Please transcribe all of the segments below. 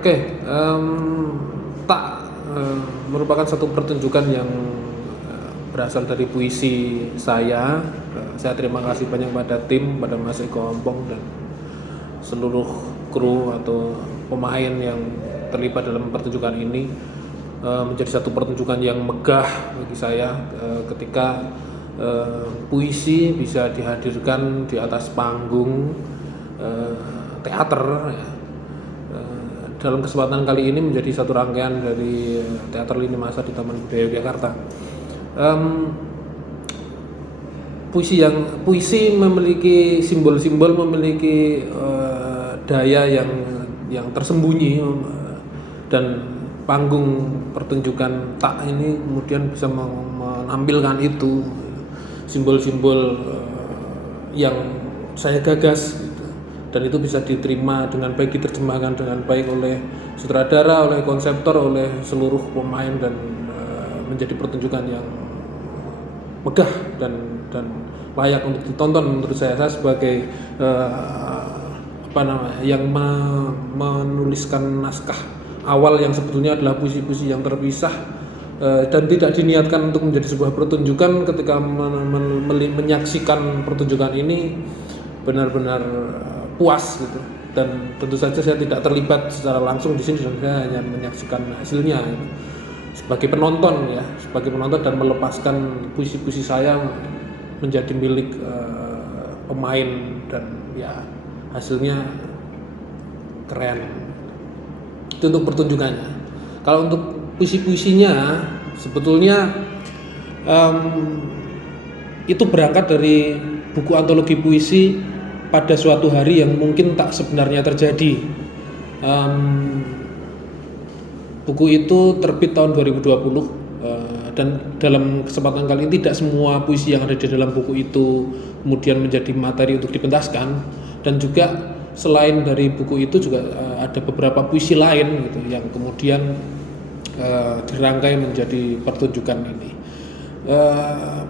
Oke, tak merupakan satu pertunjukan yang berasal dari puisi saya. Saya terima kasih banyak pada tim, pada Mas Eko Ompong dan seluruh kru atau pemain yang terlibat dalam pertunjukan ini. Menjadi satu pertunjukan yang megah bagi saya ketika puisi bisa dihadirkan di atas panggung teater ya. Dalam kesempatan kali ini menjadi satu rangkaian dari Teater Lini Masa di Taman Budaya Yogyakarta. Puisi memiliki simbol-simbol, memiliki daya yang tersembunyi, dan panggung pertunjukan tak ini kemudian bisa menampilkan itu simbol-simbol yang saya gagas. Dan itu bisa diterima dengan baik, diterjemahkan dengan baik oleh sutradara, oleh konseptor, oleh seluruh pemain, dan menjadi pertunjukan yang megah dan layak untuk ditonton menurut saya. Saya sebagai yang menuliskan naskah awal yang sebetulnya adalah puisi-puisi yang terpisah dan tidak diniatkan untuk menjadi sebuah pertunjukan, ketika menyaksikan pertunjukan ini benar-benar puas gitu. Dan tentu saja saya tidak terlibat secara langsung di sini, dan saya hanya menyaksikan hasilnya gitu. Sebagai penonton dan melepaskan puisi-puisi saya menjadi milik pemain, dan ya hasilnya keren. Itu untuk pertunjukannya. Kalau untuk puisi-puisinya sebetulnya itu berangkat dari buku antologi puisi pada suatu hari yang mungkin tak sebenarnya terjadi. Buku itu terbit tahun 2020, dan dalam kesempatan kali ini tidak semua puisi yang ada di dalam buku itu kemudian menjadi materi untuk dipentaskan, dan juga selain dari buku itu juga ada beberapa puisi lain gitu yang kemudian dirangkai menjadi pertunjukan ini.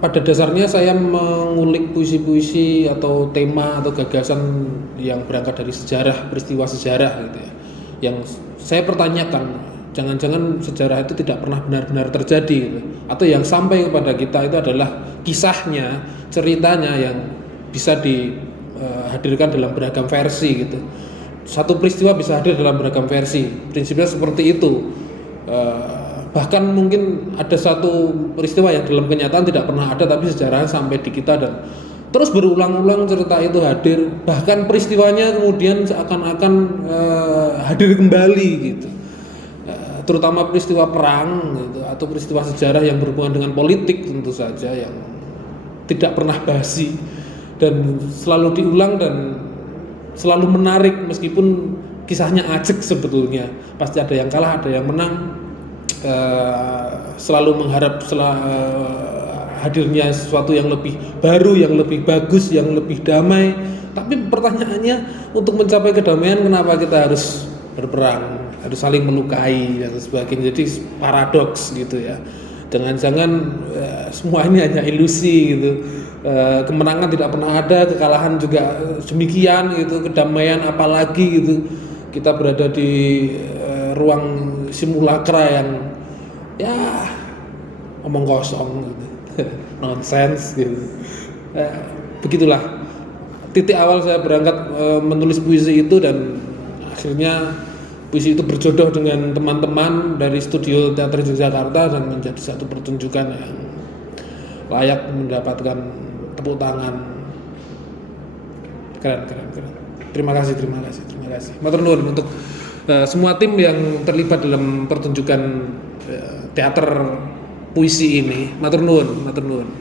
Pada dasarnya saya mengulik puisi-puisi atau tema atau gagasan yang berangkat dari sejarah, peristiwa sejarah gitu ya, yang saya pertanyakan, jangan-jangan sejarah itu tidak pernah benar-benar terjadi gitu. Atau yang sampai kepada kita itu adalah kisahnya, ceritanya yang bisa dihadirkan dalam beragam versi gitu. Satu peristiwa bisa hadir dalam beragam versi, prinsipnya seperti itu. Bahkan mungkin ada satu peristiwa yang dalam kenyataan tidak pernah ada, tapi sejarahnya sampai di kita dan terus berulang-ulang cerita itu hadir, bahkan peristiwanya kemudian seakan-akan hadir kembali gitu. Terutama peristiwa perang gitu, atau peristiwa sejarah yang berhubungan dengan politik tentu saja, yang tidak pernah basi dan selalu diulang dan selalu menarik, meskipun kisahnya ajek sebetulnya. Pasti ada yang kalah, ada yang menang. Selalu mengharap hadirnya sesuatu yang lebih baru, yang lebih bagus, yang lebih damai. Tapi pertanyaannya, untuk mencapai kedamaian kenapa kita harus berperang, harus saling melukai dan sebagainya? Jadi paradoks gitu ya. Jangan-jangan semua ini hanya ilusi gitu. Kemenangan tidak pernah ada, kekalahan juga demikian gitu. Kedamaian apalagi gitu. Kita berada di ruang simulakra yang ya omong kosong gitu. Nonsense gitu. Begitulah titik awal saya berangkat menulis puisi itu, dan akhirnya puisi itu berjodoh dengan teman-teman dari studio Teater Yogyakarta dan menjadi satu pertunjukan yang layak mendapatkan tepuk tangan. Keren. Terima kasih. Matur nuwun untuk semua tim yang terlibat dalam pertunjukan teater puisi ini. Matur nuwun.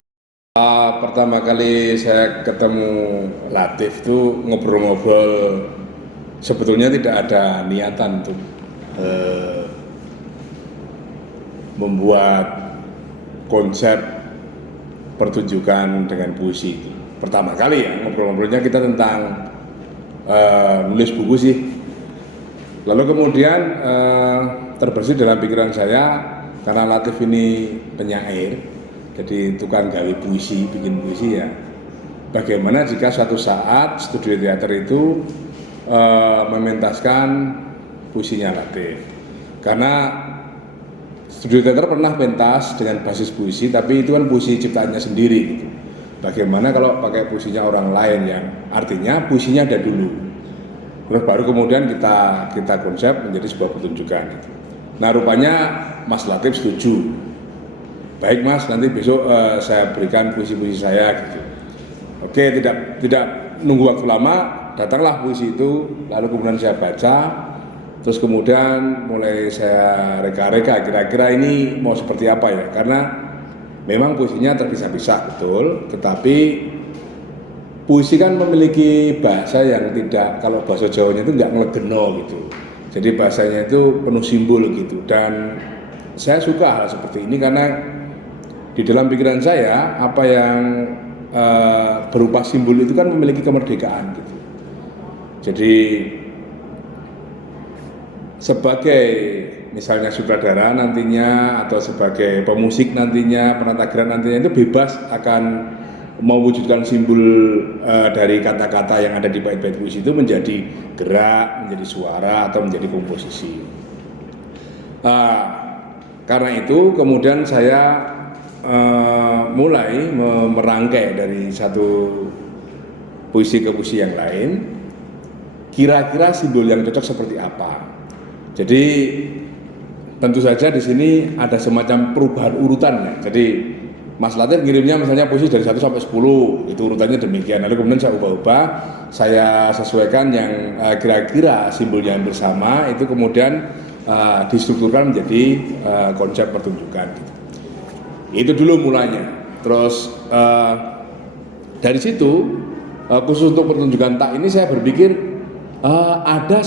Pertama kali saya ketemu Latif tuh ngobrol-ngobrol, sebetulnya tidak ada niatan untuk membuat konsep pertunjukan dengan puisi itu. Pertama kali ya ngobrol-ngobrolnya kita tentang nulis buku sih. Lalu kemudian terbersih dalam pikiran saya, karena Latif ini penyair, jadi tukang gawe puisi, bikin puisi ya. Bagaimana jika suatu saat studio teater itu mementaskan puisinya Latif. Karena studio teater pernah pentas dengan basis puisi, tapi itu kan puisi ciptaannya sendiri gitu. Bagaimana kalau pakai puisinya orang lain, yang artinya puisinya ada dulu, terus baru kemudian kita konsep menjadi sebuah pertunjukan gitu. Nah rupanya Mas Latif setuju. Baik Mas, nanti besok saya berikan puisi-puisi saya gitu. Oke, tidak nunggu waktu lama, datanglah puisi itu, lalu kemudian saya baca, terus kemudian mulai saya reka-reka kira-kira ini mau seperti apa ya, karena memang puisinya terpisah-pisah betul, tetapi puisi kan memiliki bahasa yang tidak, kalau bahasa Jawanya itu nggak ngelegeno gitu, jadi bahasanya itu penuh simbol gitu, dan saya suka hal seperti ini karena di dalam pikiran saya apa yang berupa simbol itu kan memiliki kemerdekaan gitu. Jadi sebagai misalnya sutradara nantinya atau sebagai pemusik nantinya, penata gerak nantinya itu bebas akan mewujudkan simbol dari kata-kata yang ada di bait-bait puisi itu menjadi gerak, menjadi suara atau menjadi komposisi. Karena itu kemudian saya mulai merangkai dari satu puisi ke puisi yang lain, kira-kira simbol yang cocok seperti apa. Jadi tentu saja di sini ada semacam perubahan urutannya. Jadi Mas Latif ngirimnya misalnya puisi dari 1 sampai 10, itu urutannya demikian. Lalu kemudian saya ubah-ubah, saya sesuaikan yang kira-kira simbolnya yang bersama, itu kemudian distrukturkan menjadi konsep pertunjukan gitu. Itu dulu mulanya. Terus dari situ khusus untuk pertunjukan tak ini saya berpikir ada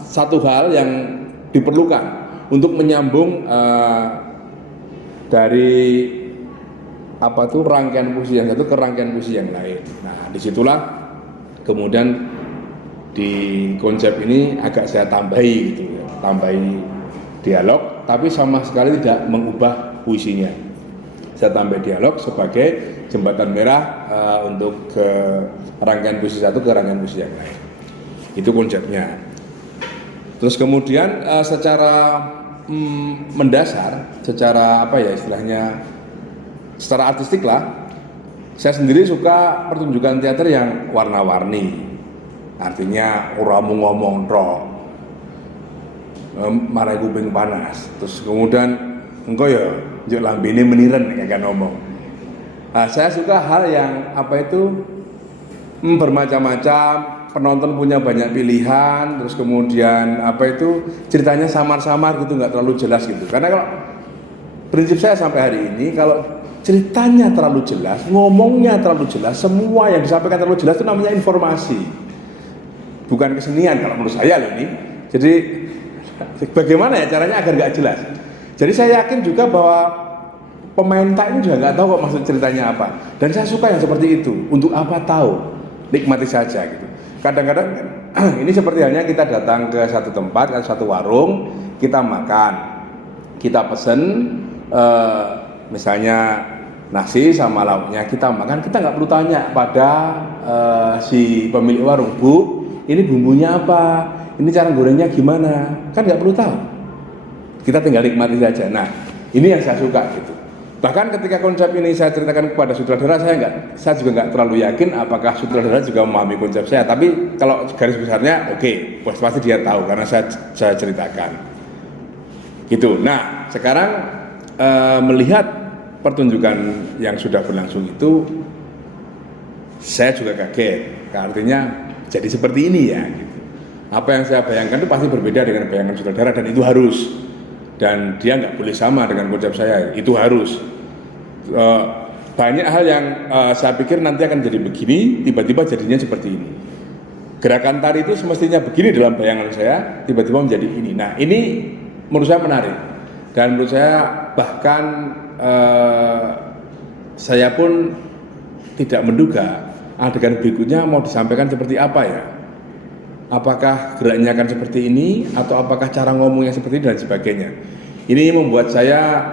satu hal yang diperlukan untuk menyambung dari rangkaian puisi yang satu ke rangkaian puisi yang lain. Nah disitulah kemudian di konsep ini agak saya tambahi gitu ya, tambahi dialog, tapi sama sekali tidak mengubah puisinya. Saya tambah dialog sebagai jembatan merah untuk ke rangkaian puisi satu ke rangkaian puisi yang lain. Itu konsepnya. Terus kemudian secara mendasar, secara secara artistik lah, saya sendiri suka pertunjukan teater yang warna-warni. Artinya uramu ngomong tok, marai kuping panas, terus kemudian engkau ya njuk lambene meniren kayak ngomong. Nah, saya suka hal yang bermacam-macam, penonton punya banyak pilihan, terus kemudian ceritanya samar-samar gitu, nggak terlalu jelas gitu. Karena kalau prinsip saya sampai hari ini, kalau ceritanya terlalu jelas, ngomongnya terlalu jelas, semua yang disampaikan terlalu jelas itu namanya informasi, bukan kesenian kalau menurut saya loh ini. Jadi bagaimana ya caranya agar nggak jelas? Jadi saya yakin juga bahwa pemain tak ini juga nggak tahu kok maksud ceritanya apa. Dan saya suka yang seperti itu. Untuk apa tahu? Nikmati saja gitu. Kadang-kadang ini seperti halnya kita datang ke satu tempat, ke satu warung, kita makan, kita pesen misalnya nasi sama lauknya, kita makan, kita nggak perlu tanya pada si pemilik warung, Bu, ini bumbunya apa? Ini cara gorengnya gimana? Kan nggak perlu tahu. Kita tinggal nikmati saja. Nah, ini yang saya suka gitu. Bahkan ketika konsep ini saya ceritakan kepada sutradara, saya juga nggak terlalu yakin apakah sutradara juga memahami konsep saya. Tapi kalau garis besarnya oke, pasti dia tahu karena saya ceritakan. Gitu. Nah, sekarang melihat pertunjukan yang sudah berlangsung itu, saya juga kaget. Artinya jadi seperti ini ya. Gitu. Apa yang saya bayangkan itu pasti berbeda dengan bayangan sutradara, dan itu harus. Dan dia nggak boleh sama dengan konsep saya, itu harus. Banyak hal yang saya pikir nanti akan jadi begini, tiba-tiba jadinya seperti ini. Gerakan tari itu semestinya begini dalam bayangan saya, tiba-tiba menjadi ini. Nah ini menurut saya menarik, dan menurut saya bahkan saya pun tidak menduga adegan berikutnya mau disampaikan seperti apa ya. Apakah geraknya akan seperti ini, atau apakah cara ngomongnya seperti ini, dan sebagainya. Ini membuat saya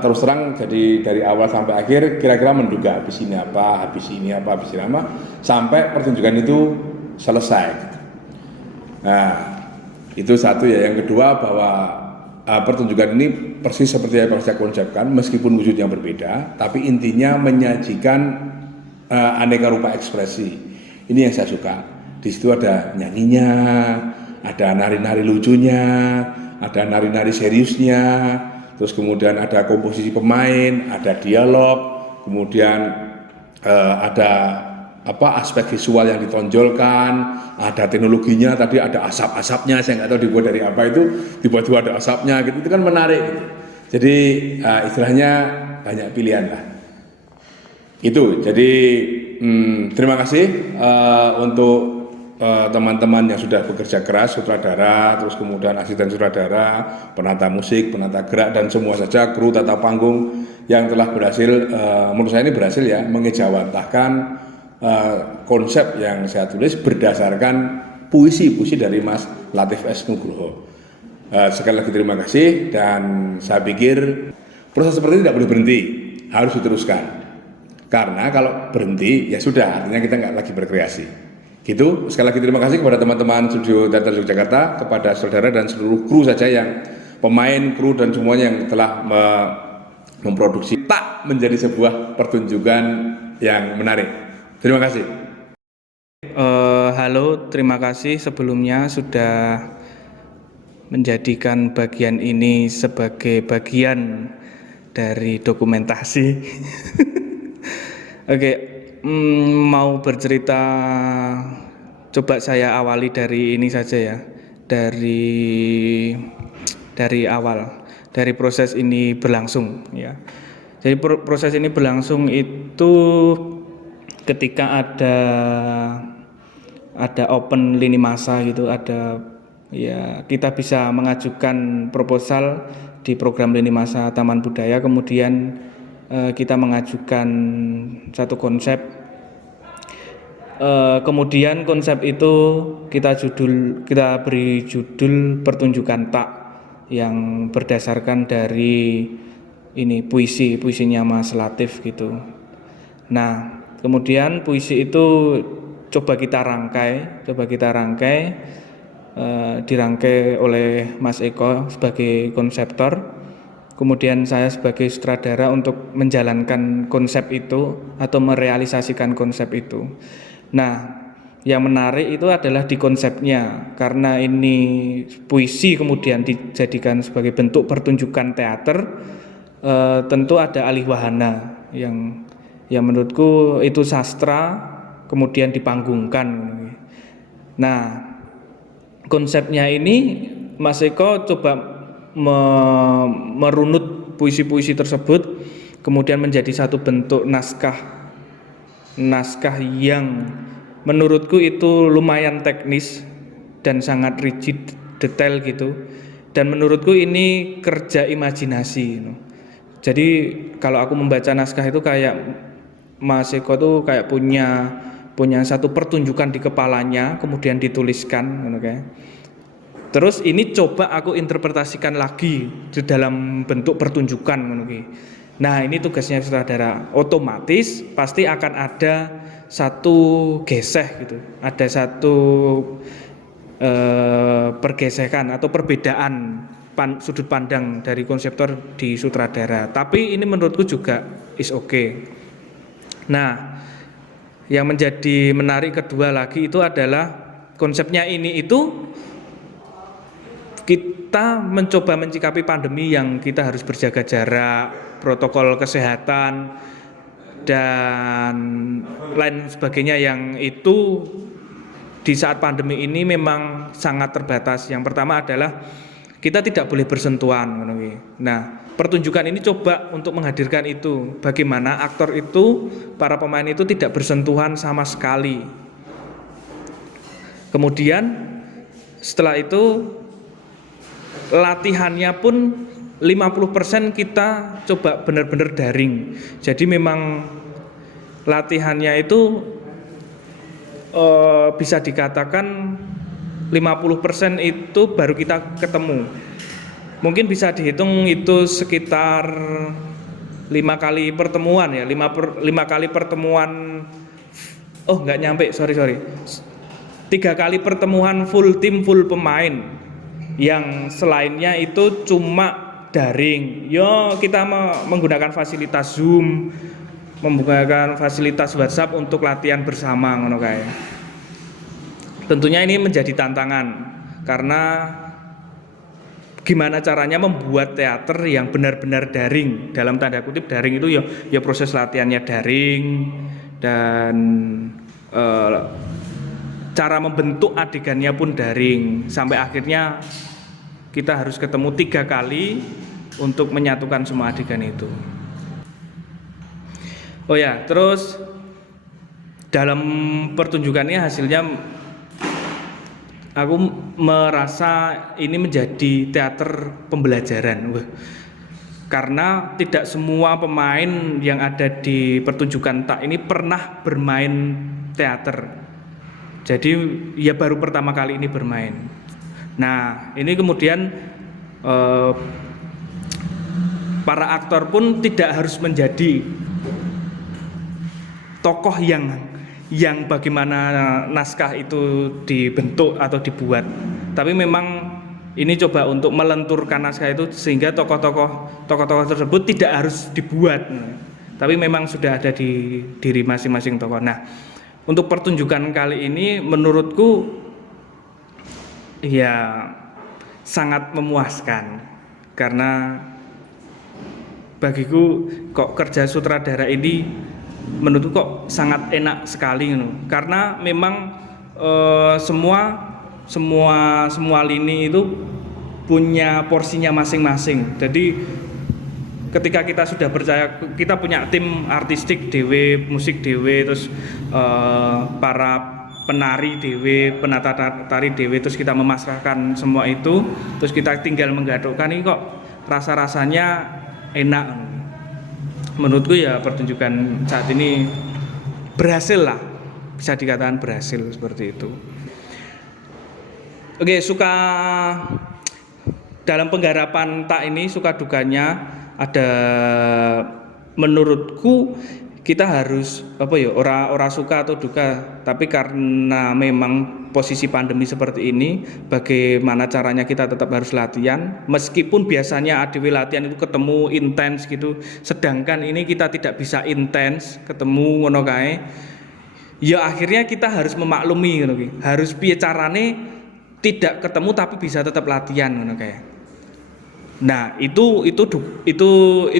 terus terang, jadi dari awal sampai akhir kira-kira menduga habis ini apa, habis ini apa, sampai pertunjukan itu selesai. Nah, itu satu ya. Yang kedua bahwa pertunjukan ini persis seperti yang saya konsepkan, meskipun wujudnya berbeda, tapi intinya menyajikan aneka rupa ekspresi. Ini yang saya suka. Di situ ada nyanyinya, ada nari-nari lucunya, ada nari-nari seriusnya, terus kemudian ada komposisi pemain, ada dialog, kemudian ada aspek visual yang ditonjolkan, ada teknologinya, tadi ada asap-asapnya, saya nggak tahu dibuat dari apa itu, tiba-tiba ada asapnya gitu, itu kan menarik gitu. Jadi istilahnya banyak pilihan lah. Itu, jadi terima kasih untuk teman-teman yang sudah bekerja keras, sutradara, terus kemudian asisten sutradara, penata musik, penata gerak, dan semua saja kru tata panggung yang telah berhasil, menurut saya ini berhasil ya, mengejawantahkan konsep yang saya tulis berdasarkan puisi-puisi dari Mas Latif S. Nugroho. Sekali lagi terima kasih, dan saya pikir proses seperti ini tidak boleh berhenti, harus diteruskan. Karena kalau berhenti ya sudah, artinya kita nggak lagi berkreasi. Gitu. Sekali lagi terima kasih kepada teman-teman Studio Teater Yogyakarta, kepada saudara dan seluruh kru saja yang pemain, kru dan semuanya yang telah memproduksi tak menjadi sebuah pertunjukan yang menarik. Terima kasih. Halo, terima kasih sebelumnya sudah menjadikan bagian ini sebagai bagian dari dokumentasi. Oke, mau bercerita, coba saya awali dari ini saja ya, dari awal, dari proses ini berlangsung ya. Jadi proses ini berlangsung itu ketika ada open lini masa gitu, ada ya, kita bisa mengajukan proposal di program lini masa Taman Budaya, kemudian kita mengajukan satu konsep, kemudian konsep itu kita beri judul pertunjukan tak, yang berdasarkan dari ini puisinya Mas Latif gitu. Nah, kemudian puisi itu coba kita rangkai, dirangkai oleh Mas Eko sebagai konseptor. Kemudian saya sebagai sutradara untuk menjalankan konsep itu atau merealisasikan konsep itu. Nah, yang menarik itu adalah di konsepnya, karena ini puisi kemudian dijadikan sebagai bentuk pertunjukan teater, tentu ada alih wahana yang menurutku itu sastra kemudian dipanggungkan. Nah, konsepnya ini Mas Eko coba merunut puisi-puisi tersebut kemudian menjadi satu bentuk naskah yang menurutku itu lumayan teknis dan sangat rigid, detail gitu, dan menurutku ini kerja imajinasi. Jadi kalau aku membaca naskah itu kayak Mas Eko tuh kayak punya satu pertunjukan di kepalanya kemudian dituliskan, okay. Terus ini coba aku interpretasikan lagi di dalam bentuk pertunjukan. Nah, ini tugasnya sutradara. Otomatis pasti akan ada satu geseh gitu. Ada satu pergesekan atau perbedaan sudut pandang dari konseptor di sutradara. Tapi ini menurutku juga is okay. Nah, yang menjadi menarik kedua lagi itu adalah konsepnya ini itu kita mencoba mencikapi pandemi yang kita harus berjaga jarak, protokol kesehatan, dan lain sebagainya, yang itu di saat pandemi ini memang sangat terbatas. Yang pertama adalah kita tidak boleh bersentuhan. Nah, pertunjukan ini coba untuk menghadirkan itu, bagaimana aktor itu, para pemain itu tidak bersentuhan sama sekali. Kemudian setelah itu latihannya pun 50% kita coba benar-benar daring. Jadi memang latihannya itu bisa dikatakan 50% itu baru kita ketemu. Mungkin bisa dihitung itu sekitar 5 kali pertemuan ya, 5 kali pertemuan. Oh, nggak nyampe, sorry. 3 kali pertemuan full tim, full pemain. Yang selainnya itu cuma daring. Yo, kita menggunakan fasilitas Zoom, menggunakan fasilitas WhatsApp untuk latihan bersama ngono kae. Tentunya ini menjadi tantangan karena gimana caranya membuat teater yang benar-benar daring. Dalam tanda kutip daring itu ya proses latihannya daring dan cara membentuk adegannya pun daring. Sampai akhirnya kita harus ketemu 3 kali untuk menyatukan semua adegan itu. Oh ya, terus dalam pertunjukannya hasilnya aku merasa ini menjadi teater pembelajaran. Karena tidak semua pemain yang ada di pertunjukan tak ini pernah bermain teater. Jadi ya baru pertama kali ini bermain. Nah, ini kemudian para aktor pun tidak harus menjadi tokoh yang bagaimana naskah itu dibentuk atau dibuat. Tapi memang ini coba untuk melenturkan naskah itu sehingga tokoh-tokoh tersebut tidak harus dibuat. Tapi memang sudah ada di diri masing-masing tokoh. Nah, untuk pertunjukan kali ini menurutku ya sangat memuaskan karena bagiku kok kerja sutradara ini menurutku kok sangat enak sekali karena memang semua lini itu punya porsinya masing-masing. Jadi ketika kita sudah percaya, kita punya tim artistik dewe, musik dewe, terus para penari dewe, penata tari dewe, terus kita memasrahkan semua itu, terus kita tinggal menggadukkan ini kok rasa-rasanya enak. Menurutku ya pertunjukan saat ini berhasil lah, bisa dikatakan berhasil seperti itu. Oke, suka dalam penggarapan tak ini suka dukanya ada, menurutku kita harus ora suka atau duka, tapi karena memang posisi pandemi seperti ini, bagaimana caranya kita tetap harus latihan meskipun biasanya ADW latihan itu ketemu intens gitu, sedangkan ini kita tidak bisa intens ketemu ngono kae. Ya akhirnya kita harus memaklumi ngono ki. Harus piye carane tidak ketemu tapi bisa tetap latihan ngono kae. Nah, itu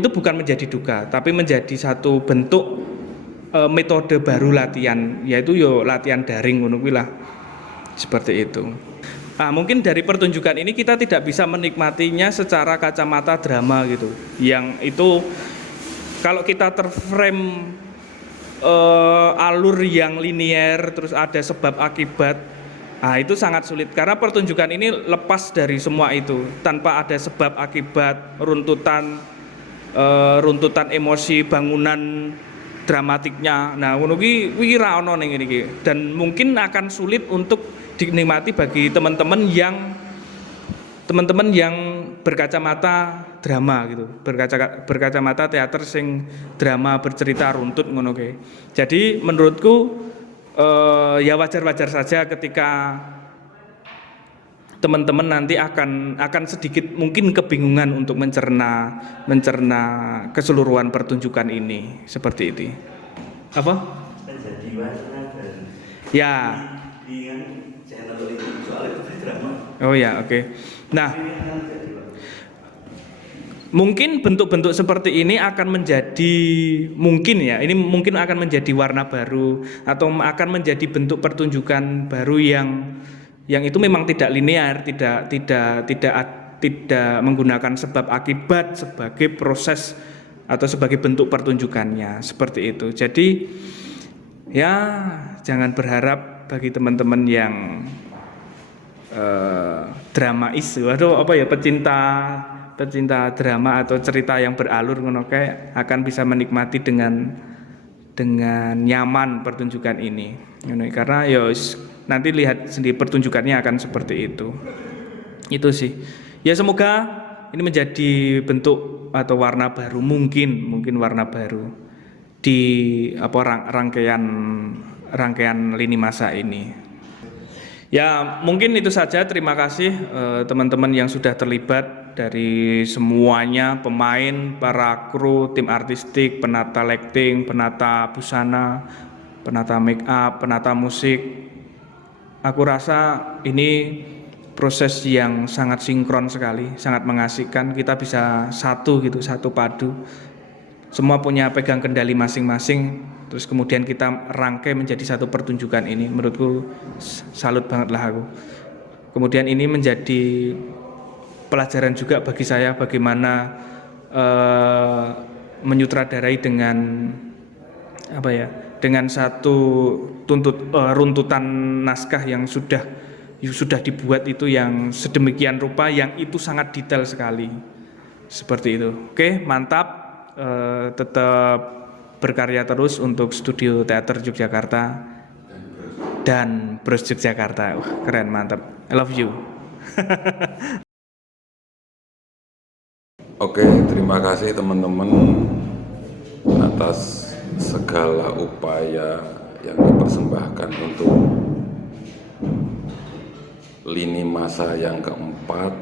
bukan menjadi duka, tapi menjadi satu bentuk metode baru latihan, yaitu latihan daring ngono kuwi lah. Seperti itu. Nah, mungkin dari pertunjukan ini kita tidak bisa menikmatinya secara kacamata drama gitu. Yang itu kalau kita terframe alur yang linier terus ada sebab akibat, nah itu sangat sulit karena pertunjukan ini lepas dari semua itu, tanpa ada sebab akibat, runtutan emosi, bangunan dramatiknya. Nah, ngono kuwi ra ono ning ngene dan mungkin akan sulit untuk dinikmati bagi teman-teman yang berkacamata drama gitu, berkacamata teater sing drama bercerita runtut ngono kae. Jadi menurutku ya wajar-wajar saja ketika teman-teman nanti akan sedikit mungkin kebingungan untuk mencerna keseluruhan pertunjukan ini seperti itu. Apa? Menjadi wacana dan ya. Dengan channel itu soal itu drama. Oh ya, oke. Nah, mungkin bentuk-bentuk seperti ini akan menjadi mungkin akan menjadi warna baru atau akan menjadi bentuk pertunjukan baru yang itu memang tidak linear, tidak menggunakan sebab akibat sebagai proses atau sebagai bentuk pertunjukannya, seperti itu. Jadi ya jangan berharap bagi teman-teman yang dramais atau pecinta drama atau cerita yang beralur ngono kae akan bisa menikmati dengan nyaman pertunjukan ini. Karena nanti lihat sendiri pertunjukannya akan seperti itu. Itu sih. Ya semoga ini menjadi bentuk atau warna baru, mungkin warna baru di rangkaian lini masa ini. Ya, mungkin itu saja. Terima kasih teman-teman yang sudah terlibat dari semuanya, pemain, para kru, tim artistik, penata lighting, penata busana, penata make up, penata musik. Aku rasa ini proses yang sangat sinkron sekali, sangat mengasihkan. Kita bisa satu gitu, satu padu. Semua punya pegang kendali masing-masing, terus kemudian kita rangkai menjadi satu pertunjukan ini. Menurutku salut banget lah aku. Kemudian ini menjadi pelajaran juga bagi saya bagaimana menyutradarai dengan apa ya, dengan satu runtutan naskah yang sudah dibuat itu yang sedemikian rupa, yang itu sangat detail sekali, seperti itu. Oke, mantap. Tetap berkarya terus untuk Studio Teater Yogyakarta dan Bros Yogyakarta. Wah, keren, mantap. I love you. Oke, terima kasih teman-teman atas segala upaya yang dipersembahkan untuk lini masa yang keempat.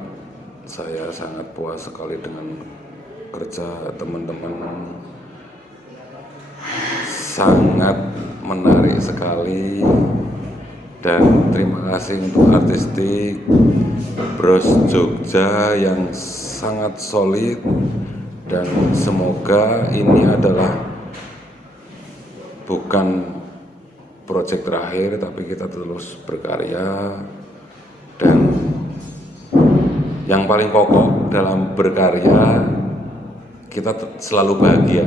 Saya sangat puas sekali dengan kerja teman-teman, sangat menarik sekali, dan terima kasih untuk artistik Bros Jogja yang sangat solid, dan semoga ini adalah bukan proyek terakhir, tapi kita terus berkarya. Dan yang paling pokok dalam berkarya, kita selalu bahagia.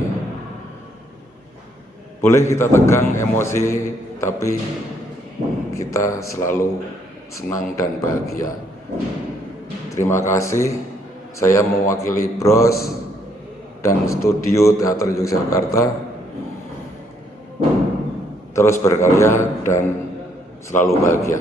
Boleh kita tegang emosi, tapi kita selalu senang dan bahagia. Terima kasih. Saya mewakili Bros dan Studio Teater Yogyakarta. Terus berkarya dan selalu bahagia.